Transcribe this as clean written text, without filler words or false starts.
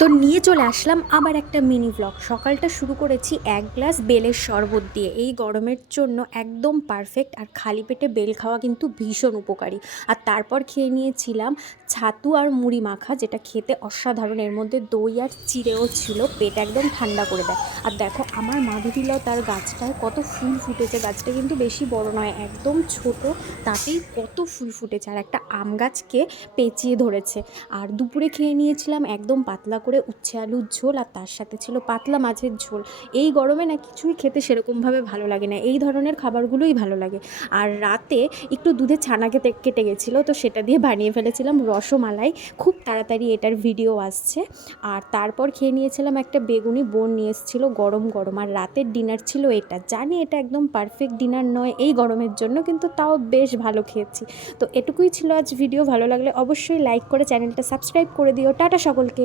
তো নিয়ে চলে আসলাম আবার একটা মিনি ব্লগ। সকালটা শুরু করেছি এক গ্লাস বেলের শরবত দিয়ে। এই গরমের জন্য একদম পারফেক্ট, আর খালি পেটে বেল খাওয়া কিন্তু ভীষণ উপকারী। আর তারপর খেয়ে নিয়েছিলাম ছাতু আর মুড়ি মাখা, যেটা খেতে অসাধারণ। এর মধ্যে দই আর চিড়েও ছিল, পেট একদম ঠান্ডা করে দেয়। আর দেখো আমার মাধবীলতার গাছটায় কত ফুল ফুটেছে। গাছটা কিন্তু বেশি বড় নয়, একদম ছোট, তাতেই কত ফুল ফুটেছে। আর একটা আম গাছকে পেঁচিয়ে ধরেছে। আর দুপুরে খেয়ে নিয়েছিলাম একদম পাতলা করে উচ্ছে আলুর ঝোল, আর তার সাথে ছিল পাতলা মাছের ঝোল। এই গরমে না কিছুই খেতে সেরকমভাবে ভালো লাগে না, এই ধরনের খাবারগুলোই ভালো লাগে। আর রাতে একটু দুধে ছানা কেটে গেছিলো, তো সেটা দিয়ে বানিয়ে ফেলেছিলাম রসমালাই। খুব তাড়াতাড়ি এটার ভিডিও আসছে। আর তারপর খেয়ে নিয়েছিলাম একটা বেগুনি, বোন নিয়ে এসেছিলো গরম গরম। আর রাতের ডিনার ছিল এটা। জানি এটা একদম পারফেক্ট ডিনার নয় এই গরমের জন্য, কিন্তু তাও বেশ ভালো খেয়েছি। তো এটুকুই ছিল আজ ভিডিও। ভালো লাগলে অবশ্যই লাইক করে চ্যানেলটা সাবস্ক্রাইব করে দিও। টাটা সকলকে।